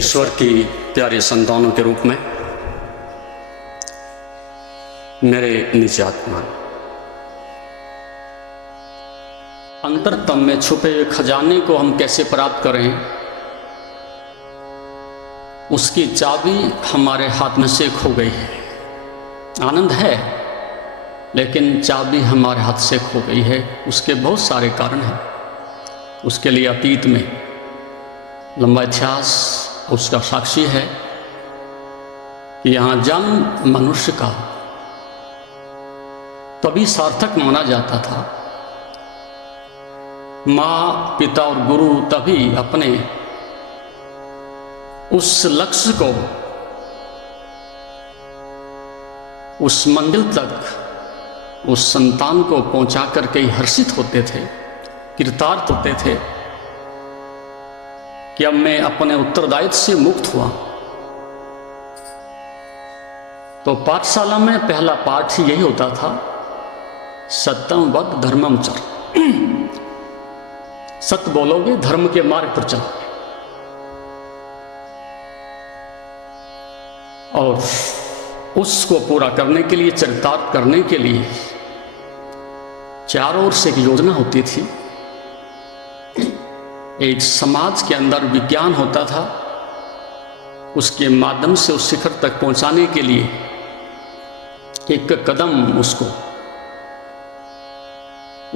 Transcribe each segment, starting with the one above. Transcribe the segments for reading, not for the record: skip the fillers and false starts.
ईश्वर की प्यारे संतानों के रूप में मेरे निजात्मा अंतरतम में छुपे हुए खजाने को हम कैसे प्राप्त करें, उसकी चाबी हमारे हाथ में से खो गई है। आनंद है लेकिन चाबी हमारे हाथ से खो गई है। उसके बहुत सारे कारण हैं। उसके लिए अतीत में लंबा इतिहास उसका साक्षी है कि यहाँ जन्म मनुष्य का तभी सार्थक माना जाता था, माँ पिता और गुरु तभी अपने उस लक्ष्य को, उस मंजिल तक उस संतान को पहुंचा करके हर्षित होते थे, कृतार्थ होते थे कि अब मैं अपने उत्तरदायित्व से मुक्त हुआ। तो पाठशाला में पहला पाठ ही यही होता था, सत्यम वद धर्मम चर। सत्य बोलोगे, धर्म के मार्ग पर चलोगे। और उसको पूरा करने के लिए, चरितार्थ करने के लिए चारों ओर से एक योजना होती थी। एक समाज के अंदर विज्ञान होता था, उसके माध्यम से उस शिखर तक पहुंचाने के लिए एक कदम उसको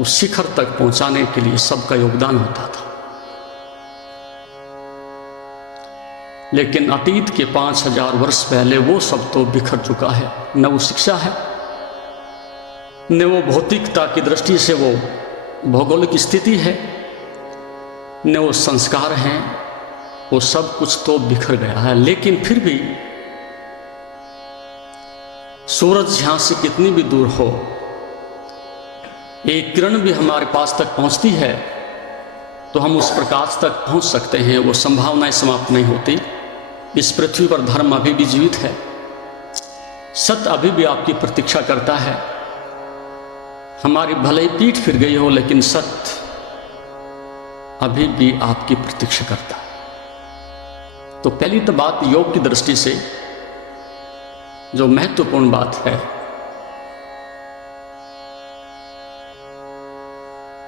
उस शिखर तक पहुंचाने के लिए सबका योगदान होता था। लेकिन अतीत के 5000 वर्ष पहले वो सब तो बिखर चुका है। न वो शिक्षा है, न वो भौतिकता की दृष्टि से वो भौगोलिक स्थिति है, न वो संस्कार हैं। वो सब कुछ तो बिखर गया है। लेकिन फिर भी सूरज यहां से कितनी भी दूर हो, एक किरण भी हमारे पास तक पहुंचती है तो हम उस प्रकाश तक पहुंच सकते हैं। वो संभावनाएं समाप्त नहीं होती। इस पृथ्वी पर धर्म अभी भी जीवित है, सत्य अभी भी आपकी प्रतीक्षा करता है। हमारी भले ही पीठ फिर गई हो, लेकिन सत्य अभी भी आपकी प्रतीक्षा करता है। तो पहली तो बात योग की दृष्टि से जो महत्वपूर्ण बात है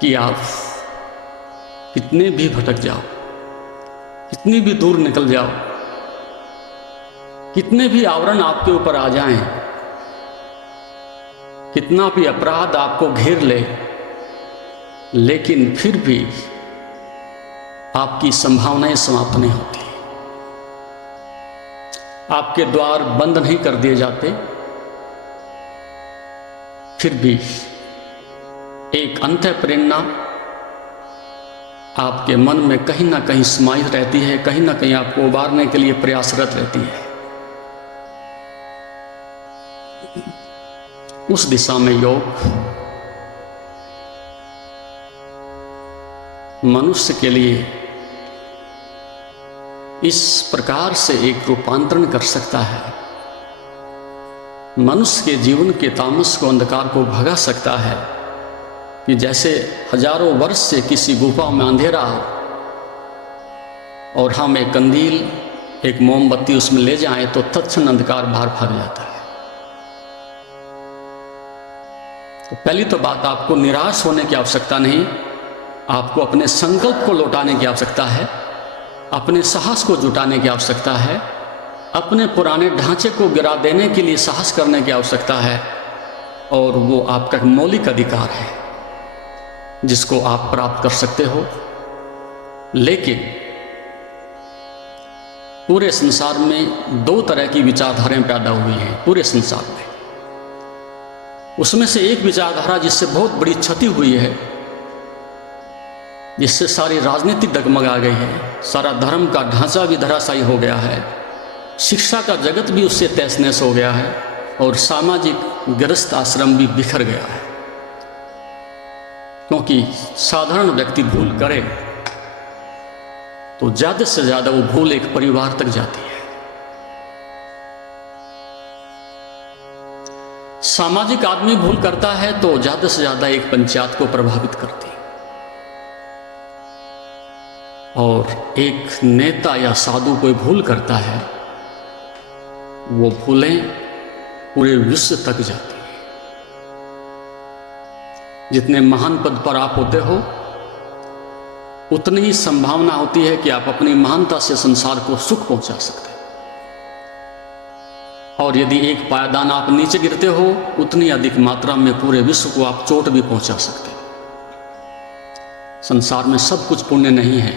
कि आप कितने भी भटक जाओ, कितनी भी दूर निकल जाओ, कितने भी आवरण आपके ऊपर आ जाएं, कितना भी अपराध आपको घेर ले, लेकिन फिर भी आपकी संभावनाएं समाप्त नहीं होती। आपके द्वार बंद नहीं कर दिए जाते। फिर भी एक अंतः प्रेरणा आपके मन में कहीं ना कहीं समाहित रहती है, कहीं ना कहीं आपको उबारने के लिए प्रयासरत रहती है। उस दिशा में योग मनुष्य के लिए इस प्रकार से एक रूपांतरण कर सकता है, मनुष्य के जीवन के तामस को, अंधकार को भगा सकता है कि जैसे हजारों वर्ष से किसी गुफा में अंधेरा और हम एक कंदील, एक मोमबत्ती उसमें ले जाएं तो तत्क्षण अंधकार बाहर भाग जाता है। तो पहली तो बात, आपको निराश होने की आवश्यकता नहीं, आपको अपने संकल्प को लौटाने की आवश्यकता है, अपने साहस को जुटाने की आवश्यकता है, अपने पुराने ढांचे को गिरा देने के लिए साहस करने की आवश्यकता है। और वो आपका मौलिक अधिकार है जिसको आप प्राप्त कर सकते हो। लेकिन पूरे संसार में 2 तरह की विचारधाराएं पैदा हुई हैं पूरे संसार में। उसमें से एक विचारधारा जिससे बहुत बड़ी क्षति हुई है, जिससे सारी राजनीति डगमगा गई है, सारा धर्म का ढांचा भी धराशायी हो गया है, शिक्षा का जगत भी उससे तहस नहस हो गया है, और सामाजिक गृहस्थ आश्रम भी बिखर गया है। क्योंकि साधारण व्यक्ति भूल करे तो ज्यादा से ज्यादा वो भूल एक परिवार तक जाती है। सामाजिक आदमी भूल करता है तो ज्यादा से ज्यादा एक पंचायत को प्रभावित करती है। और एक नेता या साधु कोई भूल करता है, वो भूलें पूरे विश्व तक जाती हैं। जितने महान पद पर आप होते हो, उतनी ही संभावना होती है कि आप अपनी महानता से संसार को सुख पहुंचा सकते हैं। और यदि एक पायदान आप नीचे गिरते हो, उतनी अधिक मात्रा में पूरे विश्व को आप चोट भी पहुंचा सकते हैं। संसार में सब कुछ पुण्य नहीं है,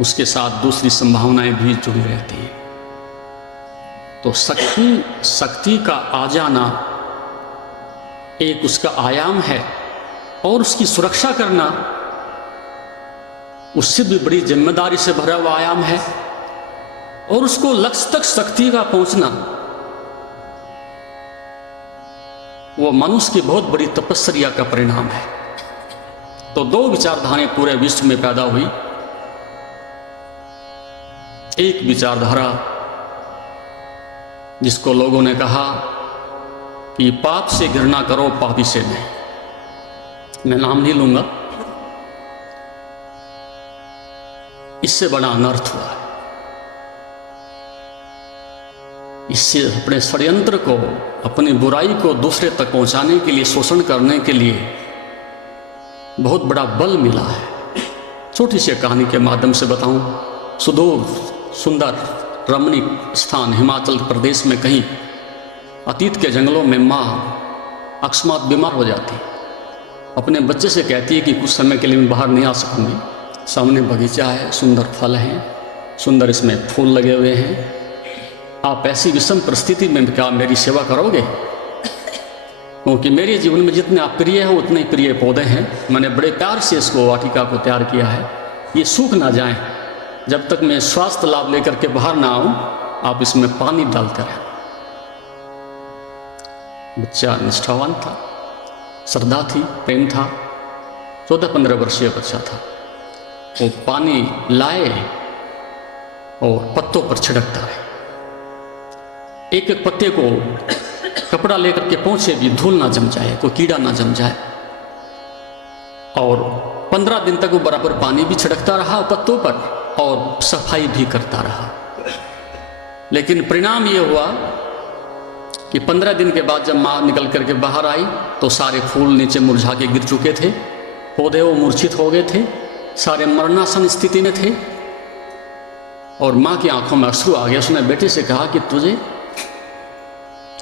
उसके साथ दूसरी संभावनाएं भी जुड़ी रहती हैं। तो शक्ति का आ जाना एक उसका आयाम है, और उसकी सुरक्षा करना उससे भी बड़ी जिम्मेदारी से भरा हुआ आयाम है। और उसको लक्ष्य तक शक्ति का पहुंचना, वो मनुष्य की बहुत बड़ी तपस्या का परिणाम है। तो दो विचारधाराएं पूरे विश्व में पैदा हुई। एक विचारधारा जिसको लोगों ने कहा कि पाप से घृणा करो, पापी से नहीं। मैं नाम नहीं लूंगा, इससे बड़ा अनर्थ हुआ है। इससे अपने षड्यंत्र को, अपनी बुराई को दूसरे तक पहुंचाने के लिए, शोषण करने के लिए बहुत बड़ा बल मिला है। छोटी सी कहानी के माध्यम से बताऊं। सुदूर सुंदर रमणीक स्थान हिमाचल प्रदेश में कहीं अतीत के जंगलों में माँ अकस्मात बीमार हो जाती, अपने बच्चे से कहती है कि कुछ समय के लिए मैं बाहर नहीं आ सकूंगी। सामने बगीचा है, सुंदर फल हैं, सुंदर इसमें फूल लगे हुए हैं। आप ऐसी विषम परिस्थिति में क्या मेरी सेवा करोगे? क्योंकि मेरे जीवन में जितने आप प्रिय हैं उतने ही प्रिय पौधे हैं। मैंने बड़े प्यार से इसको वाटिका को तैयार किया है, ये सूख ना जाएं। जब तक मैं स्वास्थ्य लाभ लेकर के बाहर ना आऊं, आप इसमें पानी डालते रहें। बच्चा निष्ठावान था, श्रद्धा थी, प्रेम था। 14-15 वर्षीय बच्चा था। वो पानी लाए और पत्तों पर छिड़कता है। एक एक पत्ते को कपड़ा लेकर के पहुंचे भी धूल ना जम जाए, कोई कीड़ा ना जम जाए। और 15 दिन तक वो बराबर पानी भी छिड़कता रहा पत्तों पर और सफाई भी करता रहा। लेकिन परिणाम ये हुआ कि 15 दिन के बाद जब माँ निकल करके बाहर आई तो सारे फूल नीचे मुरझा के गिर चुके थे, पौधे वो मूर्छित हो गए थे, सारे मरणासन स्थिति में थे। और माँ की आंखों में अश्रु आ गया। उसने बेटे से कहा कि तुझे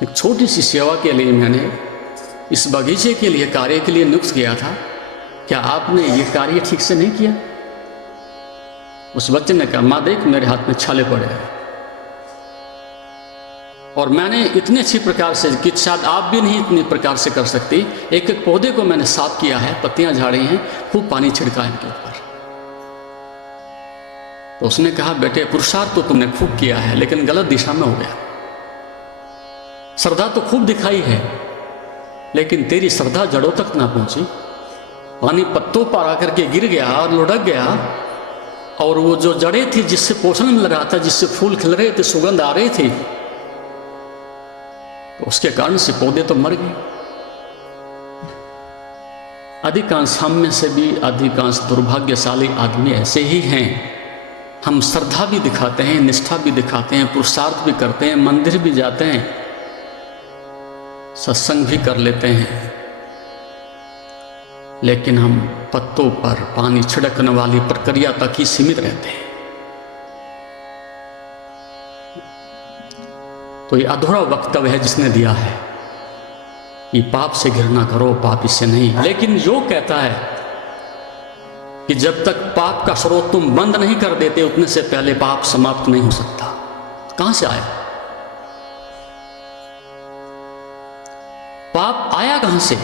एक छोटी सी सेवा के लिए मैंने इस बगीचे के लिए, कार्य के लिए नियुक्त किया था, क्या आपने ये कार्य ठीक से नहीं किया? उस बच्चे ने कहा, माँ देख मेरे हाथ में छाले पड़े हैं और मैंने इतने अच्छी प्रकार से कि शायद आप भी नहीं इतनी प्रकार से कर सकती। एक एक पौधे को मैंने साफ किया है, पत्तियां झाड़ी हैं, खूब पानी छिड़का इनके ऊपर। तो उसने कहा, बेटे पुरुषार्थ तो तुमने खूब किया है लेकिन गलत दिशा में हो गया। श्रद्धा तो खूब दिखाई है लेकिन तेरी श्रद्धा जड़ों तक ना पहुंची। पानी पत्तों पर आकर के गिर गया और लुढ़क गया, और वो जो जड़ें थी जिससे पोषण मिल रहा था, जिससे फूल खिल रहे थे, सुगंध आ रही थी, तो उसके कारण से पौधे तो मर गए। अधिकांश हम में से भी अधिकांश दुर्भाग्यशाली आदमी ऐसे ही हैं। हम श्रद्धा भी दिखाते हैं, निष्ठा भी दिखाते हैं, पुरुषार्थ भी करते हैं, मंदिर भी जाते हैं, सत्संग भी कर लेते हैं, लेकिन हम पत्तों पर पानी छिड़कने वाली प्रक्रिया तक ही सीमित रहते हैं। तो ये अधूरा वक्तव्य है जिसने दिया है कि पाप से घृणा करो, पापी से नहीं। लेकिन योग कहता है कि जब तक पाप का स्रोत तुम बंद नहीं कर देते, उतने से पहले पाप समाप्त नहीं हो सकता। कहां से आया पाप? आया कहां से?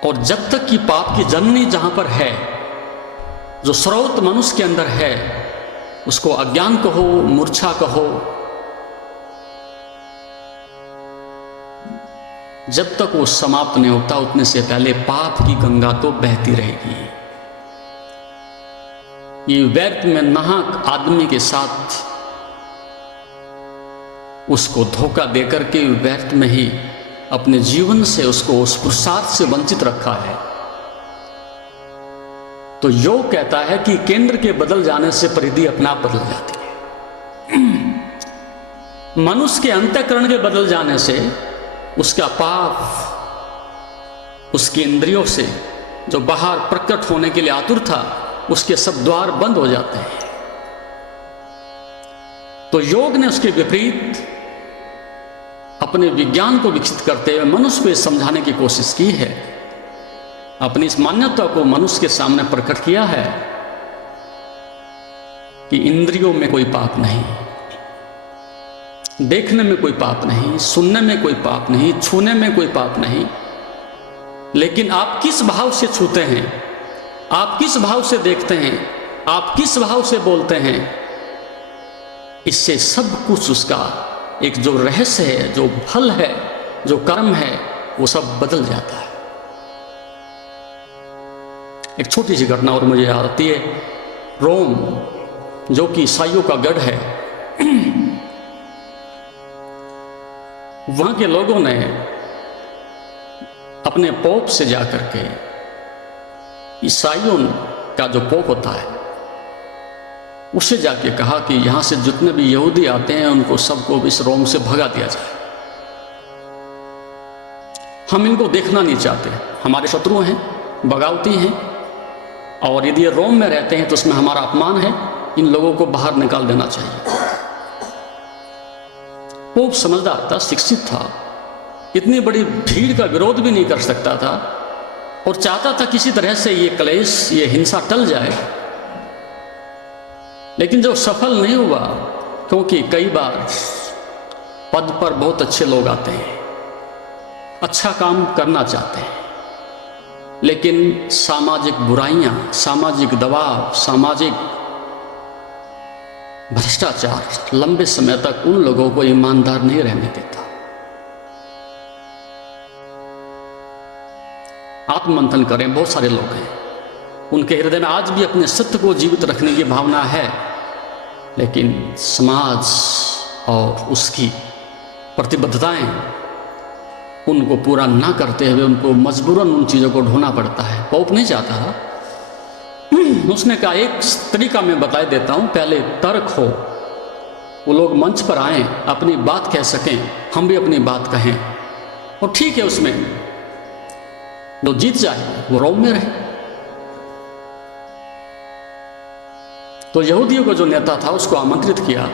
और जब तक कि पाप की जननी जहां पर है, जो स्रोत मनुष्य के अंदर है, उसको अज्ञान कहो, मूर्छा कहो, जब तक वो समाप्त नहीं होता, उतने से पहले पाप की गंगा तो बहती रहेगी। ये व्यर्थ में नाहक आदमी के साथ उसको धोखा देकर के व्यर्थ में ही अपने जीवन से उसको उस पुरुषार्थ से वंचित रखा है। तो योग कहता है कि केंद्र के बदल जाने से परिधि अपने आप बदल जाती है। मनुष्य के अंतःकरण के बदल जाने से उसका पाप, उसकी इंद्रियों से जो बाहर प्रकट होने के लिए आतुर था, उसके सब द्वार बंद हो जाते हैं। तो योग ने उसके विपरीत अपने विज्ञान को विकसित करते हुए मनुष्य को समझाने की कोशिश की है, अपनी इस मान्यता को मनुष्य के सामने प्रकट किया है कि इंद्रियों में कोई पाप नहीं, देखने में कोई पाप नहीं, सुनने में कोई पाप नहीं, छूने में कोई पाप नहीं, लेकिन आप किस भाव से छूते हैं, आप किस भाव से देखते हैं, आप किस भाव से बोलते हैं, इससे सब कुछ उसका एक जो रहस्य है, जो फल है, जो कर्म है, वो सब बदल जाता है। एक छोटी सी घटना और मुझे याद आती है। रोम, जो कि ईसाइयों का गढ़ है, वहां के लोगों ने अपने पोप से जाकर के ईसाइयों का जो पोप होता है उससे जाके कहा कि यहां से जितने भी यहूदी आते हैं उनको सबको इस रोम से भगा दिया जाए, हम इनको देखना नहीं चाहते, हमारे शत्रु हैं, बगावती हैं, और यदि ये रोम में रहते हैं तो उसमें हमारा अपमान है, इन लोगों को बाहर निकाल देना चाहिए। पोप समझदार था, शिक्षित था, इतनी बड़ी भीड़ का विरोध भी नहीं कर सकता था और चाहता था किसी तरह से ये क्लेश, ये हिंसा टल जाए, लेकिन जो सफल नहीं हुआ, क्योंकि कई बार पद पर बहुत अच्छे लोग आते हैं, अच्छा काम करना चाहते हैं, लेकिन सामाजिक बुराइयां, सामाजिक दबाव, सामाजिक भ्रष्टाचार लंबे समय तक उन लोगों को ईमानदार नहीं रहने देता। आत्ममंथन करें, बहुत सारे लोग हैं, उनके हृदय में आज भी अपने सत्य को जीवित रखने की भावना है, लेकिन समाज और उसकी प्रतिबद्धताएं उनको पूरा ना करते हुए उनको मजबूरन उन चीज़ों को ढूंढना पड़ता है। पोप नहीं चाहता था, उसने कहा एक तरीका मैं बता देता हूं, पहले तर्क हो, वो लोग मंच पर आएं, अपनी बात कह सकें, हम भी अपनी बात कहें, और ठीक है उसमें जो जीत जाए वो रोम में रहे। तो यहूदियों का जो नेता था उसको आमंत्रित किया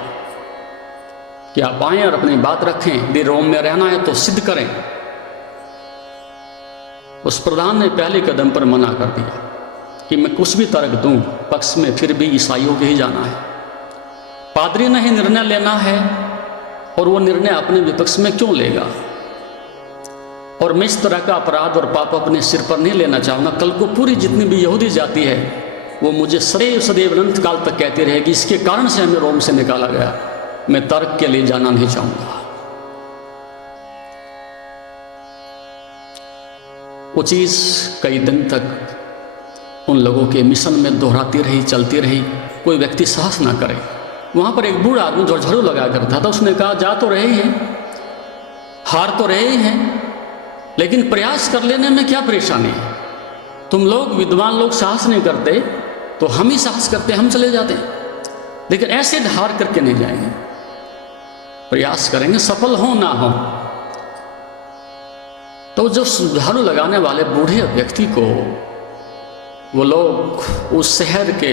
कि आप आएं और अपनी बात रखें, यदि रोम में रहना है तो सिद्ध करें। उस प्रधान ने पहले कदम पर मना कर दिया कि मैं कुछ भी तर्क दूं पक्ष में, फिर भी ईसाइयों के ही जाना है, पादरी ने ही निर्णय लेना है, और वो निर्णय अपने विपक्ष में क्यों लेगा, और मैं इस तरह का अपराध और पाप अपने सिर पर नहीं लेना चाहूँगा। कल को पूरी जितनी भी यहूदी जाति है वो मुझे सदैव सदैव अनंत काल तक कहती रहेगी इसके कारण से हमें रोम से निकाला गया, मैं तर्क के लिए जाना नहीं चाहूँगा। वो चीज़ कई दिन तक उन लोगों के मिशन में दोहराती रही, चलती रही, कोई व्यक्ति साहस ना करे। वहाँ पर एक बूढ़ा आदमी जो झाड़ू लगा करता था, उसने कहा जा तो रहे ही हैं, हार तो रहे ही हैं, लेकिन प्रयास कर लेने में क्या परेशानी है, तुम लोग विद्वान लोग साहस नहीं करते तो हम ही साहस करते, हम चले जाते, लेकिन ऐसे हार करके नहीं जाएंगे, प्रयास करेंगे, सफल हो ना हो। तो जो झाड़ू लगाने वाले बूढ़े व्यक्ति को वो लोग उस शहर के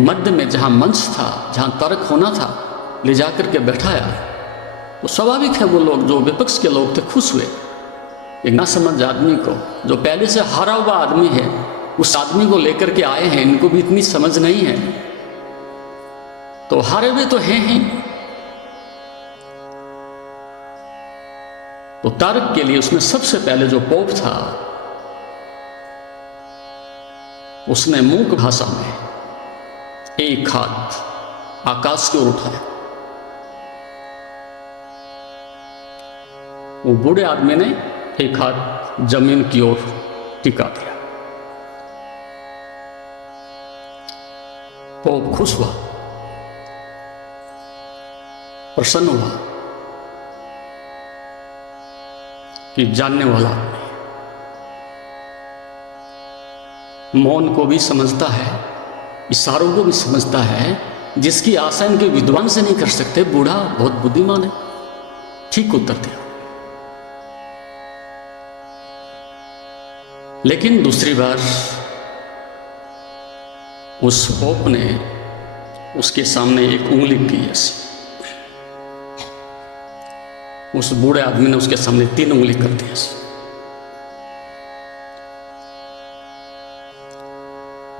मध्य में जहाँ मंच था, जहाँ तर्क होना था, ले जाकर के बैठाया, तो स्वाभाविक है वो लोग जो विपक्ष के लोग थे खुश हुए। एक ना समझ आदमी को, जो पहले से हारा हुआ आदमी है, उस आदमी को लेकर के आए हैं, इनको भी इतनी समझ नहीं है, तो हारे हुए तो हैं ही। तो तर्क के लिए उसने सबसे पहले जो पोप था उसने मूक भाषा में एक हाथ आकाश की ओर उठाया। वो बूढ़े आदमी ने एक हाथ जमीन की ओर टिका दिया। पोप खुश हुआ, प्रसन्न हुआ कि जानने वाला मौन को भी समझता है, इशारों को भी समझता है, जिसकी आशा इनके विद्वान से नहीं कर सकते। बूढ़ा बहुत बुद्धिमान है। ठीक उत्तर दिया। लेकिन दूसरी बार उस पोप ने उसके सामने एक उंगली की ऐसी, उस बूढ़े आदमी ने उसके सामने 3 उंगली कर दी ऐसी।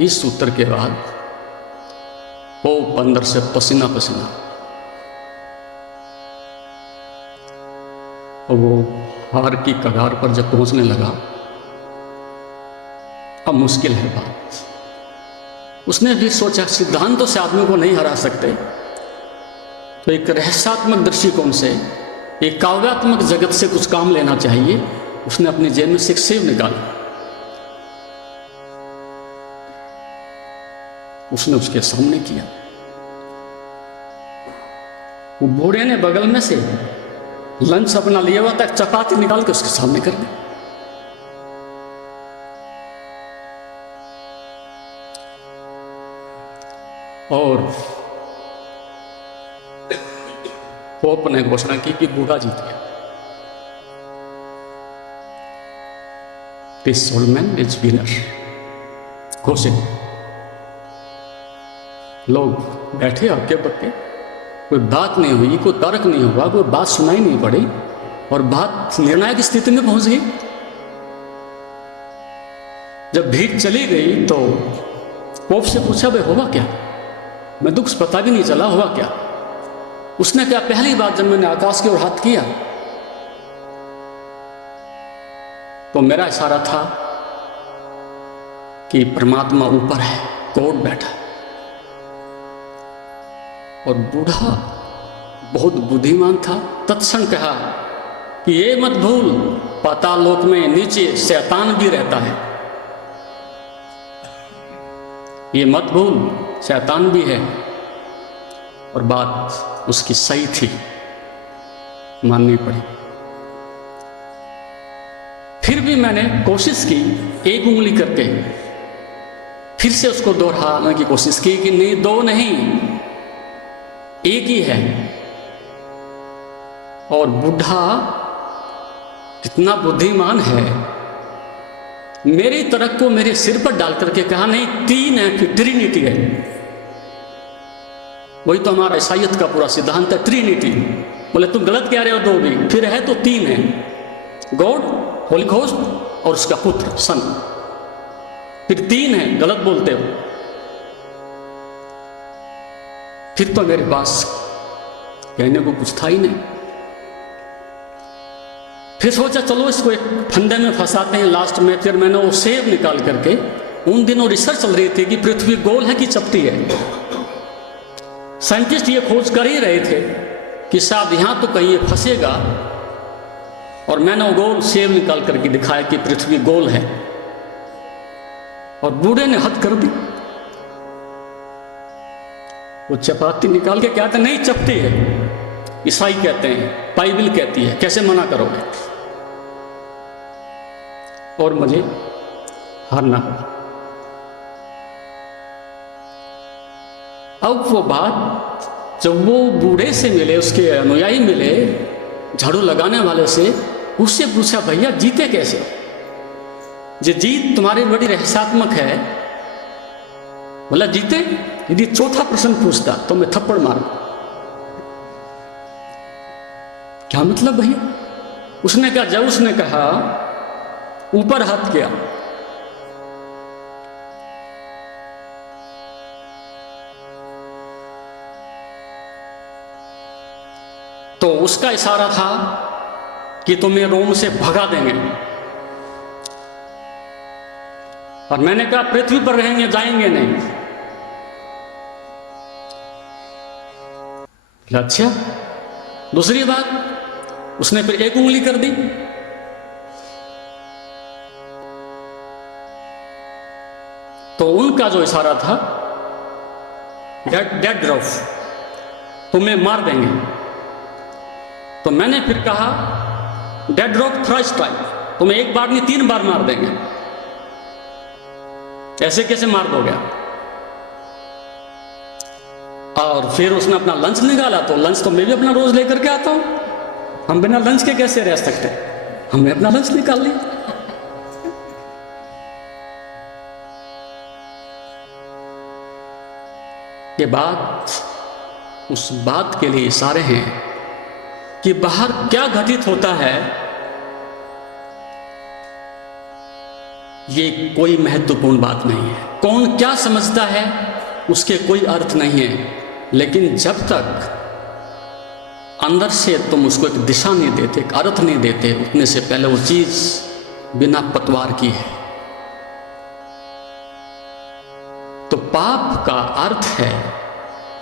इस उत्तर के बाद पोप अंदर से पसीना पसीना, और वो हार की कगार पर जब पहुंचने लगा, अब मुश्किल है बात। उसने भी सोचा सिद्धांतों से आदमी को नहीं हरा सकते, तो एक रहस्यात्मक दृष्टिकोण से, एक काव्यात्मक जगत से कुछ काम लेना चाहिए। उसने अपनी जेब में से एक सेब निकाला, उसने उसके सामने किया। वो बूढ़े ने बगल में से लंच अपना लिया हुआ था, चपाती निकाल के उसके सामने कर दी। और पोप ने घोषणा की कि बूढ़ा जीत गया। This old man is winner. घोषित। लोग बैठे हक्के बक्के, कोई बात नहीं हुई, कोई तर्क नहीं हुआ, कोई बात सुनाई नहीं पड़ी, और बात निर्णायक स्थिति में पहुंच गई। जब भीड़ चली गई तो पोप से पूछा, भाई हुआ क्या? मैं दुख पता भी नहीं चला, हुआ क्या? उसने क्या, पहली बात जब मैंने आकाश की ओर हाथ किया तो मेरा इशारा था कि परमात्मा ऊपर है, गॉड बैठा। और बूढ़ा बहुत बुद्धिमान था, तत्क्षण कहा कि ये मत भूल, पाताल लोक में नीचे शैतान भी रहता है। ये मत भूल, शैतान भी है। और बात उसकी सही थी, माननी पड़ी। फिर भी मैंने कोशिश की, एक उंगली करके फिर से उसको दोहराने की कोशिश की कि नहीं, 2 नहीं, एक ही है। और बूढ़ा कितना बुद्धिमान है, मेरी तरक को मेरे सिर पर डाल करके कहा, नहीं 3 है, फिर ट्रिनिटी है। वही तो हमारा ईसाइयत का पूरा सिद्धांत है, ट्रिनिटी। बोले तुम गलत कह रहे हो, 2 भी, फिर है तो 3 है, गॉड, होली घोस्ट और उसका पुत्र सन। फिर 3 है, गलत बोलते हो। फिर तो मेरे पास कहने को कुछ था ही नहीं। फिर सोचा चलो इसको एक फंदे में फंसाते हैं लास्ट में। फिर मैंने वो सेब निकाल करके, उन दिनों रिसर्च चल रही थी कि पृथ्वी गोल है कि चपटी है। साइंटिस्ट ये खोज कर ही रहे थे कि शायद यहां तो कहीं ये फंसेगा, और मैंने वो गोल सेब निकाल करके दिखाया कि पृथ्वी गोल है। और बूढ़े ने हद कर दी। वो चपाती निकाल के कहते नहीं चपटी है, ईसाई कहते हैं, बाइबल कहती है, कैसे मना करोगे? और मुझे हारना पड़ा। अब वो बात जब वो बूढ़े से मिले, उसके अनुयायी मिले, झाड़ू लगाने वाले से, उससे पूछा भैया जीते कैसे? ये जीत तुम्हारी बड़ी रहस्यात्मक है। बोला जीते? यदि चौथा प्रश्न पूछता तो मैं थप्पड़ मार। क्या मतलब भैया? उसने कहा, जब उसने कहा ऊपर हाथ किया, तो उसका इशारा था कि तुम्हें रोम से भगा देंगे। और मैंने कहा पृथ्वी पर रहेंगे, जाएंगे नहीं। अच्छा, दूसरी बात, उसने फिर एक उंगली कर दी। तो उनका जो इशारा था, डेड ड्रॉफ, तुम्हें मार देंगे। तो मैंने फिर कहा डेड ड्रॉप थ्राइस टाइम, तुम्हें एक बार नहीं 3 बार मार देंगे। ऐसे कैसे मार दोगे आप? और फिर उसने अपना लंच निकाला, तो लंच तो मैं भी अपना रोज लेकर के आता हूं। हम बिना लंच के कैसे रह सकते? हमने अपना लंच निकाल लिया। ये बात उस बात के लिए इशारे हैं कि बाहर क्या घटित होता है ये कोई महत्वपूर्ण बात नहीं है। कौन क्या समझता है उसके कोई अर्थ नहीं है, लेकिन जब तक अंदर से तुम उसको एक दिशा नहीं देते, एक अर्थ नहीं देते, उतने से पहले वो चीज बिना पतवार की है। तो पाप का अर्थ है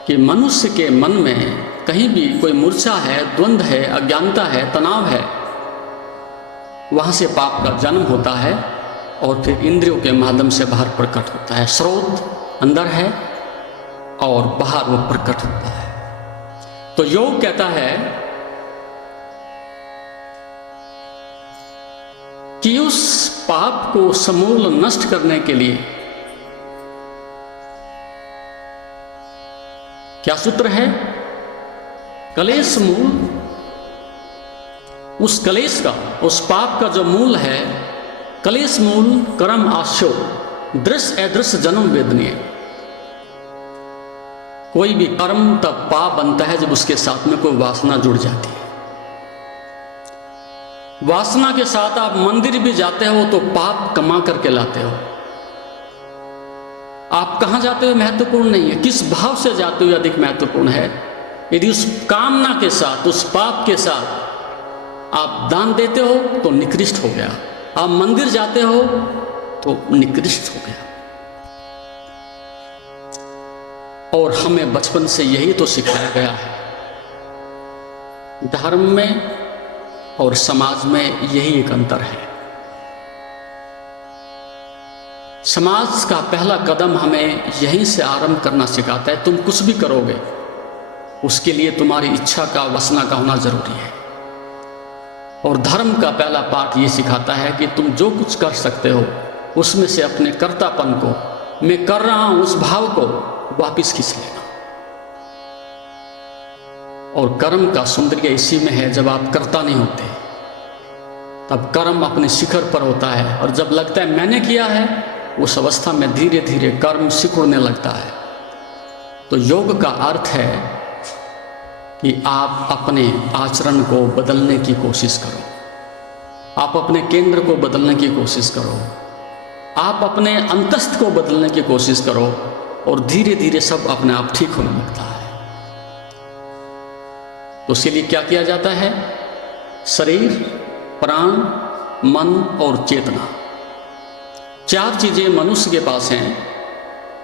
कि मनुष्य के मन में कहीं भी कोई मूर्छा है, द्वंद्व है, अज्ञानता है, तनाव है, वहां से पाप का जन्म होता है और फिर इंद्रियों के माध्यम से बाहर प्रकट होता है। स्रोत अंदर है और बाहर वो प्रकट होता है। तो योग कहता है कि उस पाप को समूल नष्ट करने के लिए क्या सूत्र है? कलेश मूल। उस कलेश का, उस पाप का जो मूल है, कलेश मूल कर्म आश्यो, दृश्य अदृश्य जन्म वेदनीय। कोई भी कर्म तब पाप बनता है जब उसके साथ में कोई वासना जुड़ जाती है। वासना के साथ आप मंदिर भी जाते हो तो पाप कमा करके लाते हो। आप कहां जाते हो महत्वपूर्ण नहीं है, किस भाव से जाते हो अधिक महत्वपूर्ण है। यदि उस कामना के साथ, उस पाप के साथ आप दान देते हो तो निकृष्ट हो गया, आप मंदिर जाते हो तो निकृष्ट हो गया। और हमें बचपन से यही तो सिखाया गया है। धर्म में और समाज में यही एक अंतर है। समाज का पहला कदम हमें यहीं से आरंभ करना सिखाता है। तुम कुछ भी करोगे उसके लिए तुम्हारी इच्छा का, वासना का होना जरूरी है। और धर्म का पहला पाठ ये सिखाता है कि तुम जो कुछ कर सकते हो उसमें से अपने कर्तापन को, मैं कर रहा हूं, उस भाव को वापिस खींच लेना। और कर्म का सौंदर्य इसी में है, जब आप कर्ता नहीं होते तब कर्म अपने शिखर पर होता है, और जब लगता है मैंने किया है, उस अवस्था में धीरे धीरे कर्म सिकुड़ने लगता है। तो योग का अर्थ है कि आप अपने आचरण को बदलने की कोशिश करो, आप अपने केंद्र को बदलने की कोशिश करो, आप अपने अंतस्थ को बदलने की कोशिश करो, और धीरे धीरे सब अपने आप ठीक होने लगता है। तो उसके लिए क्या किया जाता है? शरीर, प्राण, मन और चेतना, चार चीजें मनुष्य के पास हैं।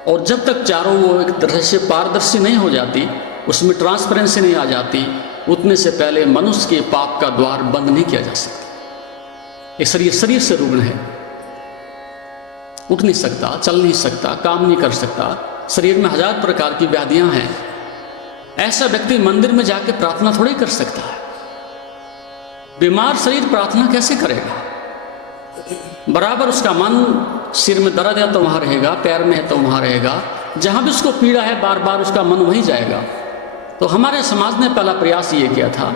और जब तक चारों वो एक तरह से पारदर्शी नहीं हो जाती, उसमें ट्रांसपेरेंसी नहीं आ जाती, उतने से पहले मनुष्य के पाप का द्वार बंद नहीं किया जा सकता। ये शरीर से रुग्ण है, उठ नहीं सकता, चल नहीं सकता, काम नहीं कर सकता, शरीर में हजार प्रकार की व्याधियां हैं। ऐसा व्यक्ति मंदिर में जाके प्रार्थना थोड़ी कर सकता है। बीमार शरीर प्रार्थना कैसे करेगा? बराबर उसका मन, सिर में दर्द है तो वहां रहेगा, पैर में है तो वहां रहेगा, जहां भी उसको पीड़ा है बार बार उसका मन वहीं जाएगा। तो हमारे समाज ने पहला प्रयास ये किया था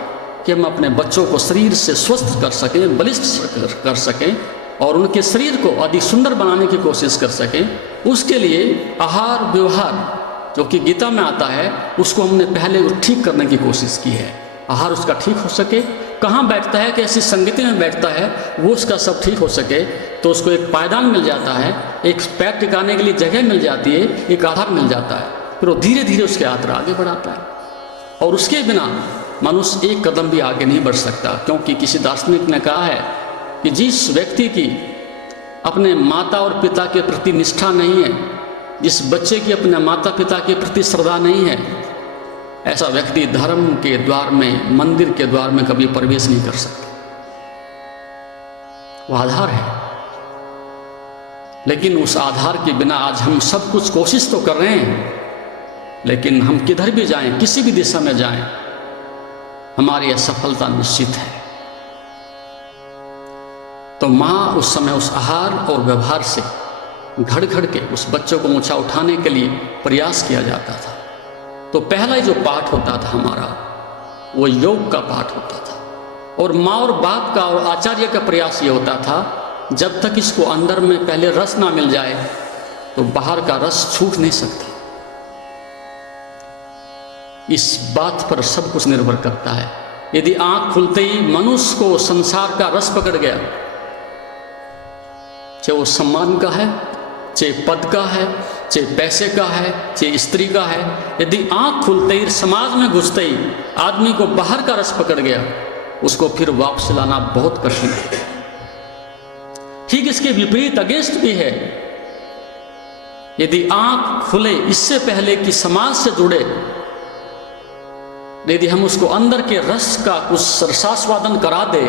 कि हम अपने बच्चों को शरीर से स्वस्थ कर सकें, बलिष्ठ कर सकें, और उनके शरीर को अधिक सुंदर बनाने की कोशिश कर सकें। उसके लिए आहार व्यवहार जो कि गीता में आता है, उसको हमने पहले ठीक करने की कोशिश की है। आहार उसका ठीक हो सके, कहाँ बैठता है, कैसी संगति में बैठता है, वो उसका सब ठीक हो सके, तो उसको एक पायदान मिल जाता है, एक पैर टिकाने के लिए जगह मिल जाती है, एक आधार मिल जाता है। फिर वो धीरे धीरे उसके यात्रा आगे बढ़ाता है। और उसके बिना मनुष्य एक कदम भी आगे नहीं बढ़ सकता, क्योंकि किसी दार्शनिक ने कहा है कि जिस व्यक्ति की अपने माता और पिता के प्रति निष्ठा नहीं है, जिस बच्चे की अपने माता पिता के प्रति श्रद्धा नहीं है, ऐसा व्यक्ति धर्म के द्वार में, मंदिर के द्वार में कभी प्रवेश नहीं कर सकता। वो आधार है, लेकिन उस आधार के बिना आज हम सब कुछ कोशिश तो कर रहे हैं, लेकिन हम किधर भी जाएं, किसी भी दिशा में जाएं, हमारी असफलता निश्चित है। तो माँ उस समय उस आहार और व्यवहार से घड़ घड़ के उस बच्चों को ऊंचा उठाने के लिए प्रयास किया जाता था। तो पहला जो पाठ होता था हमारा, वो योग का पाठ होता था। और माँ और बाप का और आचार्य का प्रयास ये होता था, जब तक इसको अंदर में पहले रस ना मिल जाए तो बाहर का रस छूट नहीं सकता। इस बात पर सब कुछ निर्भर करता है। यदि आंख खुलते ही मनुष्य को संसार का रस पकड़ गया, चाहे वो सम्मान का है, चाहे पद का है, चाहे पैसे का है, चाहे स्त्री का है, यदि आंख खुलते ही समाज में घुसते ही आदमी को बाहर का रस पकड़ गया, उसको फिर वापस लाना बहुत कठिन है। ठीक इसके विपरीत अगेंस्ट भी है। यदि आंख खुले इससे पहले कि समाज से जुड़े, यदि हम उसको अंदर के रस का कुछ रसास्वादन करा दे,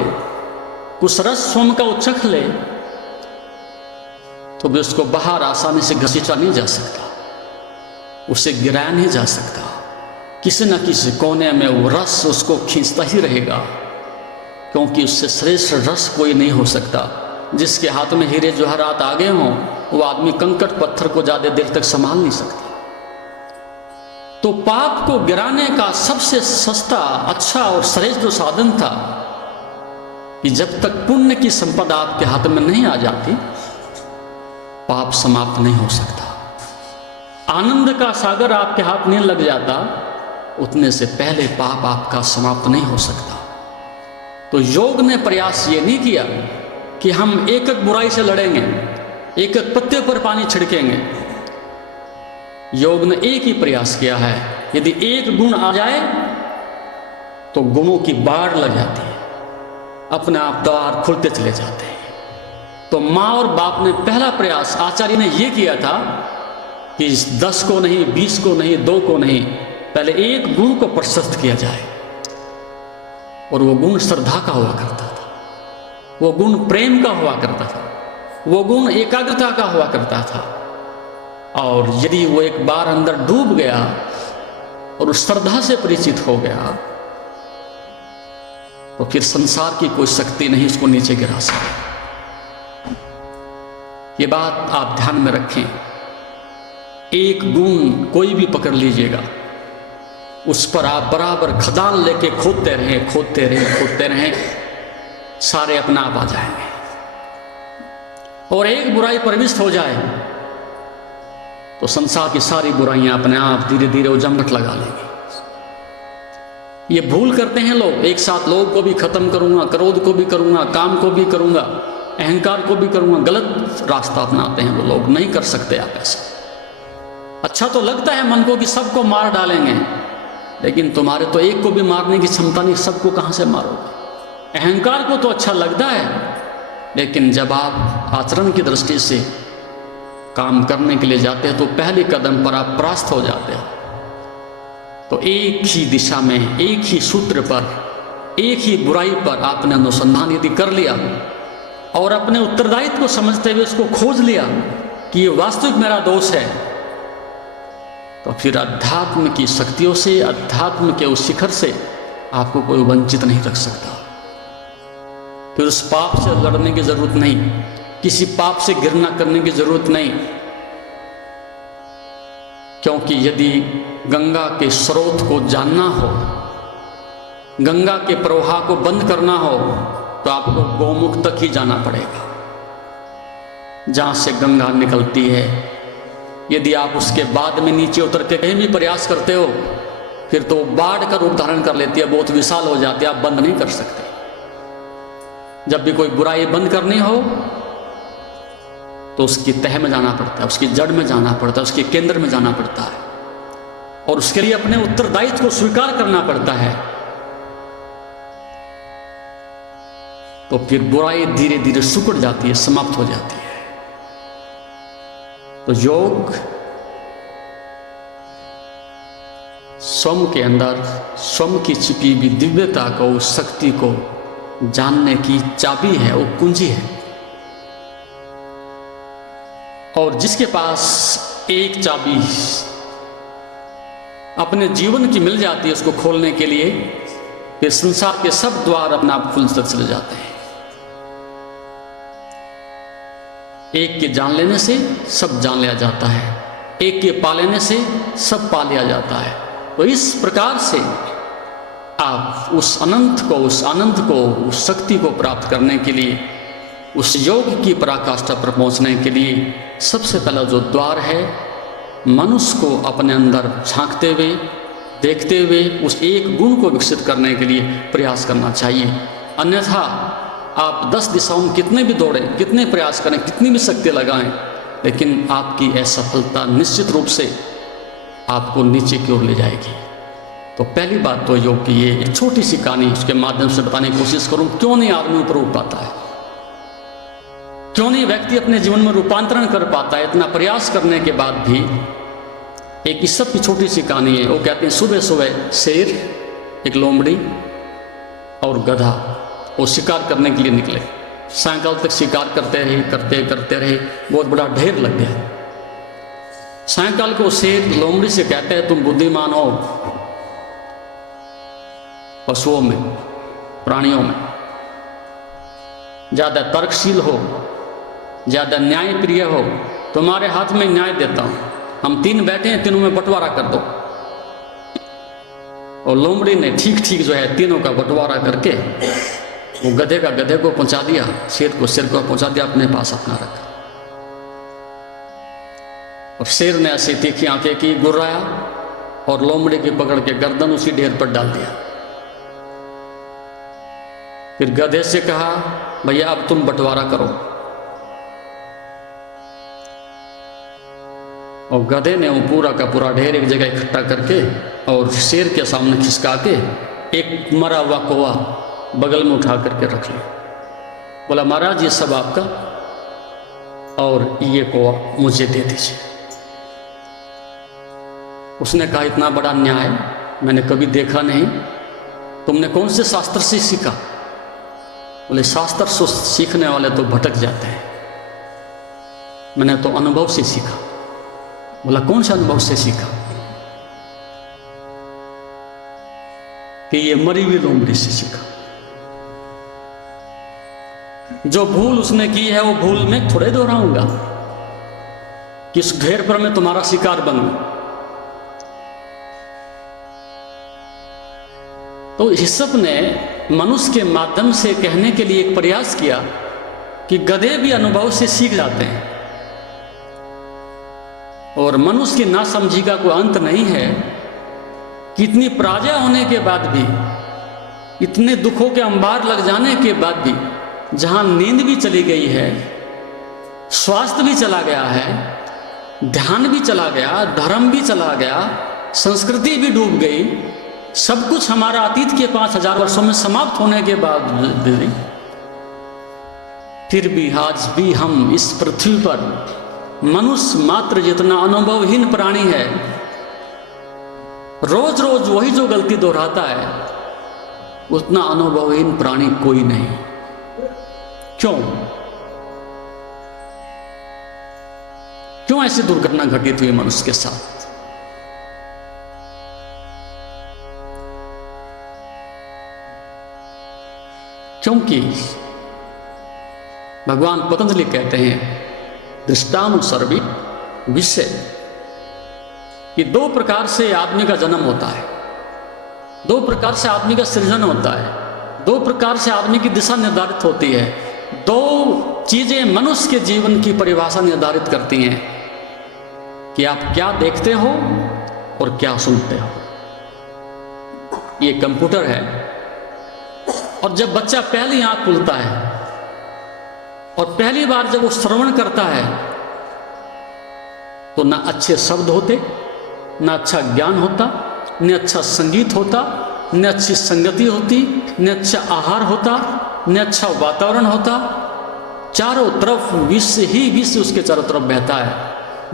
कुछ रस स्वयं का उचख ले, तो भी उसको बाहर आसानी से घसीटा नहीं जा सकता, उसे गिराया नहीं जा सकता। किसी न किसी कोने में वो रस उसको खींचता ही रहेगा, क्योंकि उससे श्रेष्ठ रस कोई नहीं हो सकता। जिसके हाथ में हीरे जवाहरात आ गए हों, वो आदमी कंकड़ पत्थर को ज्यादा देर तक संभाल नहीं सकता। तो पाप को गिराने का सबसे सस्ता, अच्छा और श्रेष्ठ जो साधन था कि जब तक पुण्य की संपदा आपके हाथ में नहीं आ जाती, पाप समाप्त नहीं हो सकता। आनंद का सागर आपके हाथ नहीं लग जाता, उतने से पहले पाप आपका समाप्त नहीं हो सकता। तो योग ने प्रयास ये नहीं किया कि हम एक एक बुराई से लड़ेंगे, एक एक पत्ते पर पानी छिड़केंगे। योग ने एक ही प्रयास किया है, यदि एक गुण आ जाए तो गुणों की बाढ़ लग जाती है, अपने आप द्वार खुलते चले जाते हैं। तो माँ और बाप ने पहला प्रयास आचार्य ने यह किया था कि 10 को नहीं, 20 को नहीं, 2 को नहीं, पहले एक गुण को प्रशस्त किया जाए। और वो गुण श्रद्धा का हुआ करता था, वो गुण प्रेम का हुआ करता था, वो गुण एकाग्रता का हुआ करता था। और यदि वो एक बार अंदर डूब गया और उस श्रद्धा से परिचित हो गया, तो फिर संसार की कोई शक्ति नहीं उसको नीचे गिरा सकती। ये बात आप ध्यान में रखें। एक गुण कोई भी पकड़ लीजिएगा, उस पर आप बराबर खदान लेके खोदते रहें, खोदते रहें, खोदते रहें, सारे अपना आप आ जाएंगे। और एक बुराई प्रविष्ट हो जाए तो संसार की सारी बुराइयां अपने आप धीरे धीरे उजमट लगा लेंगी। ये भूल करते हैं लोग, एक साथ लोग को भी खत्म करूंगा, क्रोध को भी करूंगा, काम को भी करूंगा, अहंकार को भी करूंगा। गलत रास्ता अपनाते हैं वो लोग, नहीं कर सकते आप ऐसा। अच्छा तो लगता है मन को कि सबको मार डालेंगे, लेकिन तुम्हारे तो एक को भी मारने की क्षमता नहीं, सबको कहां से मारोगे। अहंकार को तो अच्छा लगता है, लेकिन जब आप आचरण की दृष्टि से काम करने के लिए जाते हैं तो पहले कदम पर आप परास्त हो जाते हैं। तो एक ही दिशा में, एक ही सूत्र पर, एक ही बुराई पर आपने अनुसंधान यदि कर लिया और अपने उत्तरदायित्व को समझते हुए उसको खोज लिया कि ये वास्तविक मेरा दोष है, तो फिर अध्यात्म की शक्तियों से, अध्यात्म के उस शिखर से आपको कोई वंचित नहीं रख सकता। फिर उस पाप से लड़ने की जरूरत नहीं, किसी पाप से घृणा करने की जरूरत नहीं, क्योंकि यदि गंगा के स्रोत को जानना हो, गंगा के प्रवाह को बंद करना हो, तो आपको गौमुख तक ही जाना पड़ेगा, जहां से गंगा निकलती है। यदि आप उसके बाद में नीचे उतर के कहीं भी प्रयास करते हो, फिर तो बाढ़ का रूप धारण कर लेती है, बहुत विशाल हो जाती है, आप बंद नहीं कर सकते। जब भी कोई बुराई बंद करनी हो तो उसकी तह में जाना पड़ता है, उसकी जड़ में जाना पड़ता है, उसके केंद्र में जाना पड़ता है, और उसके लिए अपने उत्तरदायित्व को स्वीकार करना पड़ता है। तो फिर बुराई धीरे धीरे सिकुड़ जाती है, समाप्त हो जाती है। तो योग स्वयं के अंदर स्वयं की छिपी हुई दिव्यता को, उस शक्ति को जानने की चाबी है, वो कुंजी है। और जिसके पास एक चाबी अपने जीवन की मिल जाती है उसको खोलने के लिए, फिर संसार के सब द्वार अपने आप खुलते चले जाते हैं। एक के जान लेने से सब जान लिया जाता है, एक के पा लेने से सब पा लिया जाता है। तो इस प्रकार से आप उस अनंत को, उस आनंद को, उस शक्ति को प्राप्त करने के लिए, उस योग की पराकाष्ठा पर पहुंचने के लिए सबसे पहला जो द्वार है, मनुष्य को अपने अंदर झांकते हुए, देखते हुए उस एक गुण को विकसित करने के लिए प्रयास करना चाहिए। अन्यथा आप 10 दिशाओं में कितने भी दौड़ें, कितने प्रयास करें, कितनी भी शक्ति लगाएं, लेकिन आपकी असफलता निश्चित रूप से आपको नीचे की ओर ले जाएगी। तो पहली बात तो योग की ये एक छोटी सी कहानी उसके माध्यम से बताने की कोशिश करूं, क्यों नहीं आदमी ऊपर उठ पाता है, क्यों नहीं व्यक्ति अपने जीवन में रूपांतरण कर पाता है इतना प्रयास करने के बाद भी। एक ईसप की छोटी सी कहानी है। वो कहते हैं सुबह सुबह शेर, एक लोमड़ी और गधा वो शिकार करने के लिए निकले। सायंकाल तक शिकार करते रहे, बहुत बड़ा ढेर लग गया। सायंकाल को शेर लोमड़ी से कहते हैं तुम बुद्धिमान हो पशुओं में, प्राणियों में, ज्यादा तर्कशील हो, ज्यादा न्यायप्रिय हो, तुम्हारे हाथ में न्याय देता हूं, हम 3 बैठे हैं, तीनों में बंटवारा कर दो। और लोमड़ी ने ठीक जो है तीनों का बंटवारा करके वो गधे का गधे को पहुंचा दिया, शेर को पहुंचा दिया, अपने पास अपना रखा। और शेर ने ऐसी तीखी आंखें की, गुर्राया और लोमड़ी की पकड़ के गर्दन उसी ढेर पर डाल दिया। फिर गधे से कहा भैया अब तुम बंटवारा करो। और गधे ने वो पूरा का पूरा ढेर एक जगह इकट्ठा करके और शेर के सामने खिसका के एक मरा हुआ कौवा बगल में उठा करके रख लिया। बोला महाराज ये सब आपका और ये कौवा मुझे दे दीजिए। उसने कहा इतना बड़ा न्याय मैंने कभी देखा नहीं, तुमने कौन से शास्त्र से सीखा? बोले शास्त्र से सीखने वाले तो भटक जाते हैं, मैंने तो अनुभव से सीखा। बोला कौन सा अनुभव से सीखा? कि ये मरी हुई लोमड़ी से सीखा। जो भूल उसने की है वो भूल मैं थोड़े दोहराऊंगा कि इस ढेर पर मैं तुम्हारा शिकार बनूं। तो ईसप ने मनुष्य के माध्यम से कहने के लिए एक प्रयास किया कि गधे भी अनुभव से सीख जाते हैं और मनुष्य की नासमझी का कोई अंत नहीं है कि इतनी पराजय होने के बाद भी, इतने दुखों के अंबार लग जाने के बाद भी, जहां नींद भी चली गई है, स्वास्थ्य भी चला गया है, ध्यान भी चला गया, धर्म भी चला गया, संस्कृति भी डूब गई, सब कुछ हमारा अतीत के 5000 वर्षों में समाप्त होने के बाद भी, फिर भी आज भी हम इस पृथ्वी पर मनुष्य मात्र जितना अनुभवहीन प्राणी है, रोज रोज वही जो गलती दोहराता है, उतना अनुभवहीन प्राणी कोई नहीं। क्यों ऐसी दुर्घटना घटित हुई मनुष्य के साथ? क्योंकि भगवान पतंजलि कहते हैं दृष्टानुसर्वी विषय कि 2 प्रकार से आदमी का जन्म होता है, 2 प्रकार से आदमी का सृजन होता है, 2 प्रकार से आदमी की दिशा निर्धारित होती है। 2 चीजें मनुष्य के जीवन की परिभाषा निर्धारित करती हैं कि आप क्या देखते हो और क्या सुनते हो। ये कंप्यूटर है और जब बच्चा पहली आंख खुलता है और पहली बार जब वो श्रवण करता है तो ना अच्छे शब्द होते, ना अच्छा ज्ञान होता, न अच्छा संगीत होता, न अच्छी संगति होती, न अच्छा आहार होता, न अच्छा वातावरण होता। चारों तरफ विश्व ही विश्व उसके चारों तरफ बहता है।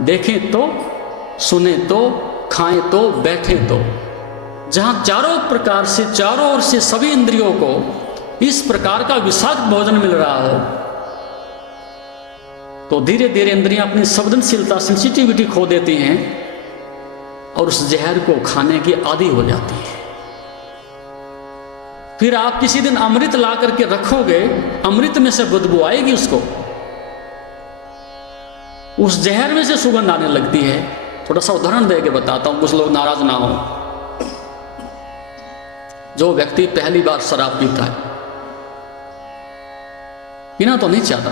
देखें तो, सुने तो, खाएं तो, बैठें तो। जहां चारों प्रकार से, चारों ओर से सभी इंद्रियों को इस प्रकार का विषाक्त भोजन मिल रहा हो तो धीरे धीरे इंद्रियां अपनी संवेदनशीलता, सेंसिटिविटी खो देती हैं और उस जहर को खाने की आदी हो जाती है। फिर आप किसी दिन अमृत ला करके रखोगे, अमृत में से बदबू आएगी उसको, उस जहर में से सुगंध आने लगती है। थोड़ा सा उदाहरण दे के बताता हूँ, कुछ लोग नाराज ना हो। जो व्यक्ति पहली बार शराब पीता है, पीना तो नहीं चाहता,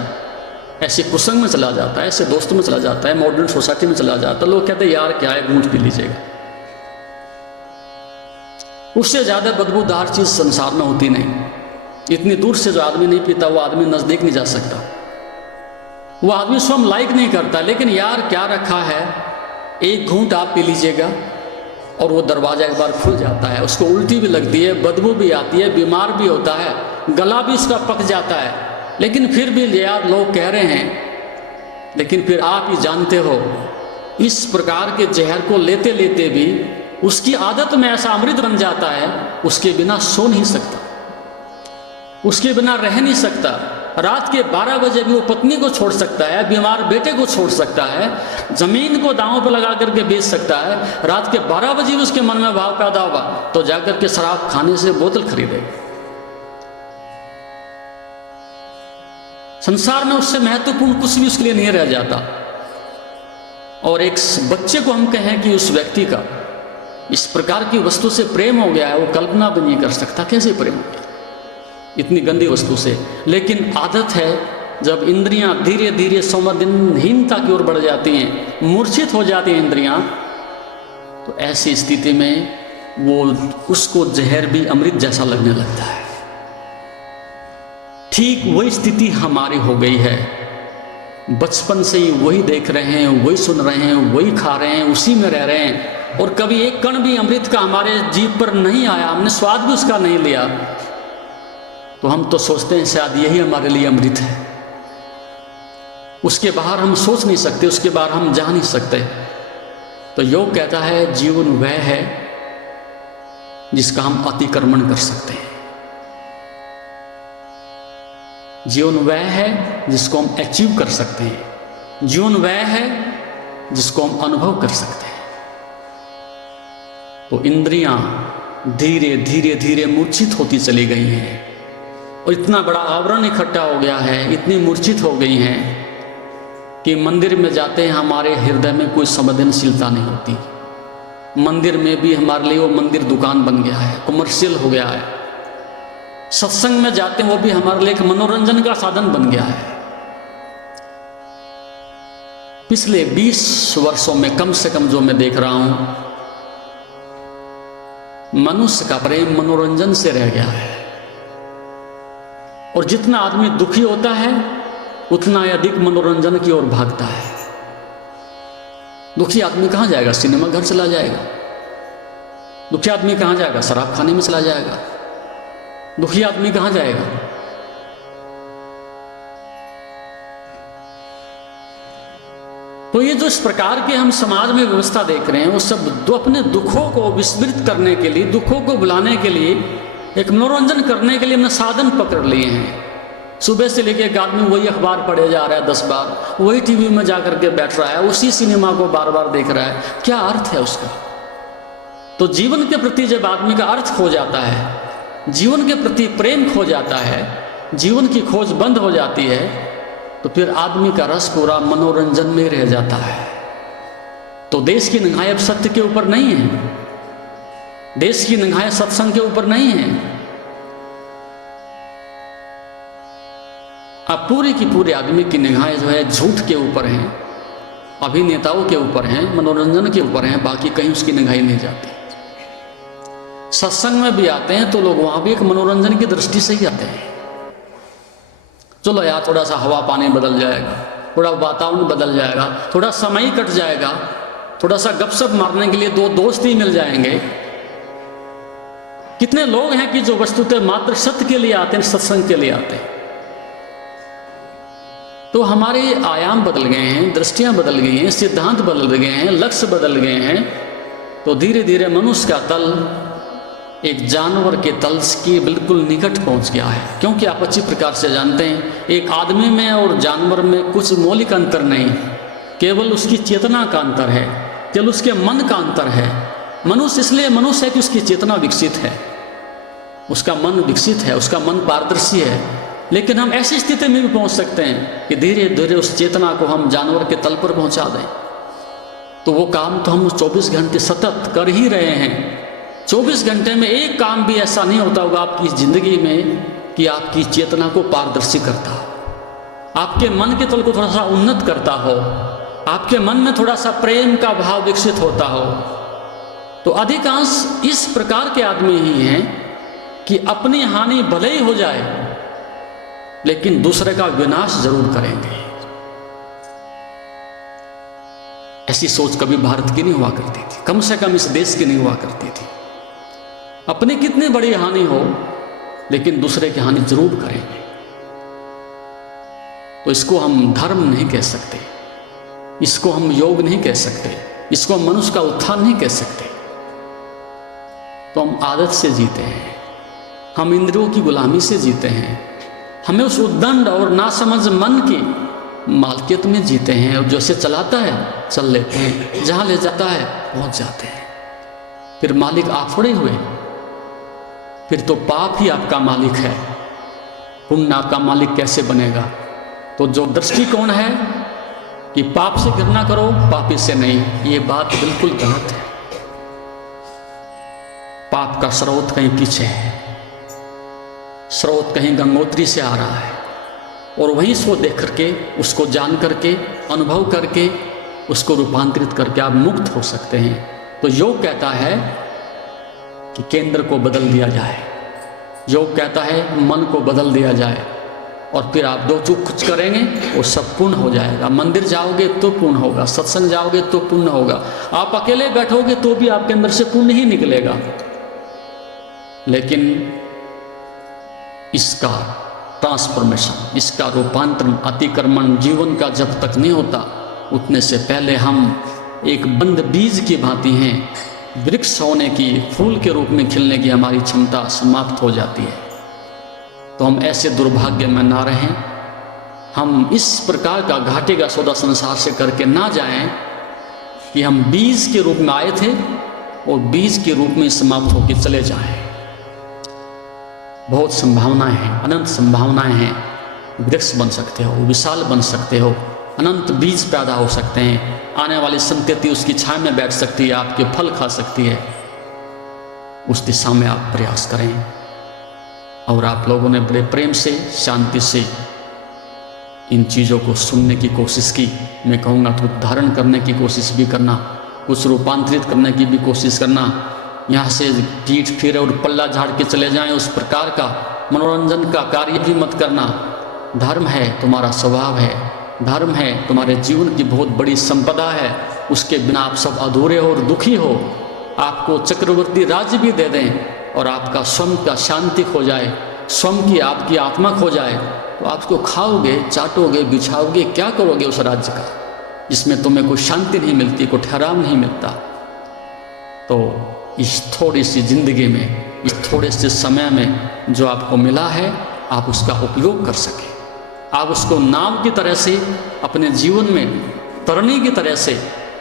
ऐसे कुसंग में चला जाता है, ऐसे दोस्तों में चला जाता है, मॉडर्न सोसाइटी में चला जाता है, लोग कहते हैं यार क्या है, घूंट पी लीजिएगा। उससे ज्यादा बदबूदार चीज संसार में होती नहीं। इतनी दूर से जो आदमी नहीं पीता वो आदमी नजदीक नहीं जा सकता, वो आदमी स्वयं लाइक नहीं करता। लेकिन यार क्या रखा है, एक घूंट आप पी लीजिएगा और वो दरवाजा एक बार खुल जाता है, उसको उल्टी भी लगती है, बदबू भी आती है, बीमार भी होता है, गला भी उसका पक जाता है, लेकिन फिर भी यार लोग कह रहे हैं। लेकिन फिर आप ही जानते हो, इस प्रकार के जहर को लेते लेते भी उसकी आदत में ऐसा अमृत बन जाता है, उसके बिना सो नहीं सकता, उसके बिना रह नहीं सकता। रात के 12 बजे भी वो पत्नी को छोड़ सकता है, बीमार बेटे को छोड़ सकता है, जमीन को दांव पर लगा करके बेच सकता है। रात के 12 बजे भी उसके मन में भाव पैदा होगा तो जाकर के शराब खाने से बोतल खरीदेगा। संसार में उससे महत्वपूर्ण कुछ भी उसके लिए नहीं रह जाता। और एक बच्चे को हम कहें कि उस व्यक्ति का इस प्रकार की वस्तु से प्रेम हो गया है, वो कल्पना भी नहीं कर सकता कैसे प्रेम हो गया इतनी गंदी वस्तु से। लेकिन आदत है, जब इंद्रियां धीरे धीरे संवेदनहीनता की ओर बढ़ जाती हैं, मूर्छित हो जाती हैं इंद्रियां, तो ऐसी स्थिति में वो उसको जहर भी अमृत जैसा लगने लगता है। ठीक वही स्थिति हमारी हो गई है। बचपन से ही वही देख रहे हैं, वही सुन रहे हैं, वही खा रहे हैं, उसी में रह रहे हैं, और कभी एक कण भी अमृत का हमारे जीभ पर नहीं आया, हमने स्वाद भी उसका नहीं लिया, तो हम तो सोचते हैं शायद यही हमारे लिए अमृत है। उसके बाहर हम सोच नहीं सकते, उसके बाहर हम जा नहीं सकते। तो योग कहता है जीवन वह है जिसका हम अतिक्रमण कर सकते हैं, जीवन वह है जिसको हम अचीव कर सकते हैं, जीवन वह है जिसको हम अनुभव कर सकते हैं। तो इंद्रियां धीरे धीरे धीरे मूर्छित होती चली गई हैं, और इतना बड़ा आवरण इकट्ठा हो गया है, इतनी मूर्छित हो गई हैं कि मंदिर में जाते हैं हमारे हृदय में कोई संवेदनशीलता नहीं होती। मंदिर में भी हमारे लिए वो मंदिर दुकान बन गया है, कमर्शियल हो गया है। सत्संग में जाते हैं वो भी हमारे लिए एक मनोरंजन का साधन बन गया है। पिछले 20 वर्षों में कम से कम जो मैं देख रहा हूं, मनुष्य का प्रेम मनोरंजन से रह गया है। और जितना आदमी दुखी होता है उतना अधिक मनोरंजन की ओर भागता है। दुखी आदमी कहां जाएगा? सिनेमा घर चला जाएगा। दुखी आदमी कहां जाएगा? शराब खाने में चला जाएगा। दुखी आदमी कहां जाएगा? तो ये जो इस प्रकार के हम समाज में व्यवस्था देख रहे हैं, वो सब अपने दुखों को विस्मृत करने के लिए, दुखों को भुलाने के लिए, एक मनोरंजन करने के लिए हमने साधन पकड़ लिए हैं। सुबह से लेकर एक आदमी वही अखबार पढ़े जा रहा है 10 बार, वही टीवी में जाकर के बैठ रहा है, उसी सिनेमा को बार बार देख रहा है। क्या अर्थ है उसका? तो जीवन के प्रति जब आदमी का अर्थ खो जाता है, जीवन के प्रति प्रेम खो जाता है, जीवन की खोज बंद हो जाती है, तो फिर आदमी का रस पूरा मनोरंजन में रह जाता है। तो देश की निगाहें अब सत्य के ऊपर नहीं है, देश की निगाहें सत्संग के ऊपर नहीं है। अब पूरी की पूरी आदमी की निगाहें जो है झूठ के ऊपर हैं, अभिनेताओं के ऊपर हैं, मनोरंजन के ऊपर हैं, बाकी कहीं उसकी निगाहें नहीं जाती। सत्संग में भी आते हैं तो लोग वहां भी एक मनोरंजन की दृष्टि से ही आते हैं। चलो यार थोड़ा सा हवा पानी बदल जाएगा, थोड़ा वातावरण बदल जाएगा, थोड़ा समय कट जाएगा, थोड़ा सा गपशप मारने के लिए 2 दोस्त ही मिल जाएंगे। कितने लोग हैं कि जो वस्तुतः मात्र सत्य के लिए आते हैं, सत्संग के लिए आते हैं। तो हमारे आयाम बदल गए हैं, दृष्टियां बदल गई हैं, सिद्धांत बदल गए हैं, लक्ष्य बदल गए हैं। तो धीरे धीरे मनुष्य का तल एक जानवर के तल के बिल्कुल निकट पहुंच गया है। क्योंकि आप अच्छी प्रकार से जानते हैं, एक आदमी में और जानवर में कुछ मौलिक अंतर नहीं, केवल उसकी चेतना का अंतर है, केवल उसके मन का अंतर है। मनुष्य इसलिए मनुष्य है कि उसकी चेतना विकसित है, उसका मन विकसित है, उसका मन पारदर्शी है। लेकिन हम ऐसी स्थिति में भी पहुंच सकते हैं कि धीरे धीरे उस चेतना को हम जानवर के तल पर पहुंचा दें। तो वो काम तो हम 24 घंटे सतत कर ही रहे हैं। 24 घंटे में एक काम भी ऐसा नहीं होता होगा आपकी ज़िंदगी में कि आपकी चेतना को पारदर्शी करता हो, आपके मन के तल को थोड़ा सा उन्नत करता हो, आपके मन में थोड़ा सा प्रेम का भाव विकसित होता हो। तो अधिकांश इस प्रकार के आदमी ही हैं कि अपनी हानि भले ही हो जाए लेकिन दूसरे का विनाश जरूर करेंगे। ऐसी सोच कभी भारत की नहीं हुआ करती थी, कम से कम इस देश की नहीं हुआ करती थी। अपनी कितनी बड़ी हानि हो लेकिन दूसरे की हानि जरूर करेंगे। तो इसको हम धर्म नहीं कह सकते, इसको हम योग नहीं कह सकते, इसको हम मनुष्य का उत्थान नहीं कह सकते। तो हम आदत से जीते हैं, हम इंद्रियों की गुलामी से जीते हैं, हमें उस उद्दंड और नासमझ मन की मालकियत में जीते हैं। और जैसे चलाता है चल लेते हैं, जहाँ ले जाता है पहुँच जाते हैं। फिर मालिक आप थोड़े हुए, फिर तो पाप ही आपका मालिक है, पुण्य आपका मालिक कैसे बनेगा? तो जो दृष्टिकोण है कि पाप से घृणा करो पापी से नहीं, ये बात बिल्कुल गलत है। पाप का स्रोत कहीं पीछे है, स्रोत कहीं गंगोत्री से आ रहा है, और वहीं सो देख करके, उसको जान करके, अनुभव करके, उसको रूपांतरित करके आप मुक्त हो सकते हैं। तो योग कहता है कि केंद्र को बदल दिया जाए, योग कहता है मन को बदल दिया जाए, और फिर आप जो कुछ करेंगे वो सब पूर्ण हो जाएगा। मंदिर जाओगे तो पूर्ण होगा, सत्संग जाओगे तो पूर्ण होगा, आप अकेले बैठोगे तो भी आपके अंदर से पुण्य ही निकलेगा। लेकिन इसका ट्रांसफॉर्मेशन, इसका रूपांतरण, अतिक्रमण जीवन का जब तक नहीं होता उतने से पहले हम एक बंद बीज की भांति हैं। वृक्ष होने की, फूल के रूप में खिलने की हमारी क्षमता समाप्त हो जाती है। तो हम ऐसे दुर्भाग्य में ना रहें, हम इस प्रकार का घाटे का सौदा संसार से करके ना जाएं कि हम बीज के रूप में आए थे और बीज के रूप में समाप्त होकर चले जाएं। बहुत संभावनाएं हैं, अनंत संभावनाएं हैं। वृक्ष बन सकते हो, विशाल बन सकते हो, अनंत बीज पैदा हो सकते हैं, आने वाली संतति उसकी छाया में बैठ सकती है, आपके फल खा सकती है। उस दिशा में आप प्रयास करें। और आप लोगों ने बड़े प्रेम से, शांति से इन चीज़ों को सुनने की कोशिश की। मैं कहूँगा तो धारण करने की कोशिश भी करना, कुछ रूपांतरित करने की भी कोशिश करना। यहाँ से पीठ फिर और पल्ला झाड़ के चले जाएं, उस प्रकार का मनोरंजन का कार्य भी मत करना। धर्म है तुम्हारा स्वभाव है, धर्म है तुम्हारे जीवन की बहुत बड़ी संपदा है, उसके बिना आप सब अधूरे हो और दुखी हो। आपको चक्रवर्ती राज्य भी दे दें और आपका स्वयं का शांति खो जाए, स्वयं की आपकी आत्मा खो जाए, तो आप उसको खाओगे, चाटोगे, बिछाओगे, क्या करोगे उस राज्य का जिसमें तुम्हें कोई शांति नहीं मिलती, कोई ठहराव नहीं मिलता। तो इस थोड़ी सी जिंदगी में, इस थोड़े से समय में जो आपको मिला है, आप उसका उपयोग कर सकें, आप उसको नाव की तरह से अपने जीवन में तरनी की तरह से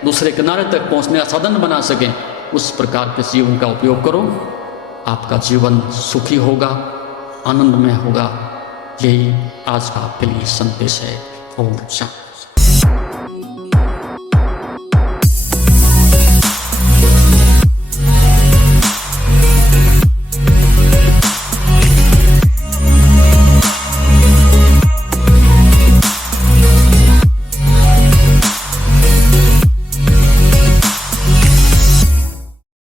दूसरे किनारे तक पहुंचने का साधन बना सकें। उस प्रकार के जीवन का उपयोग करो, आपका जीवन सुखी होगा, आनंदमय होगा। यही आज का आपके लिए संदेश है। ओम शांति।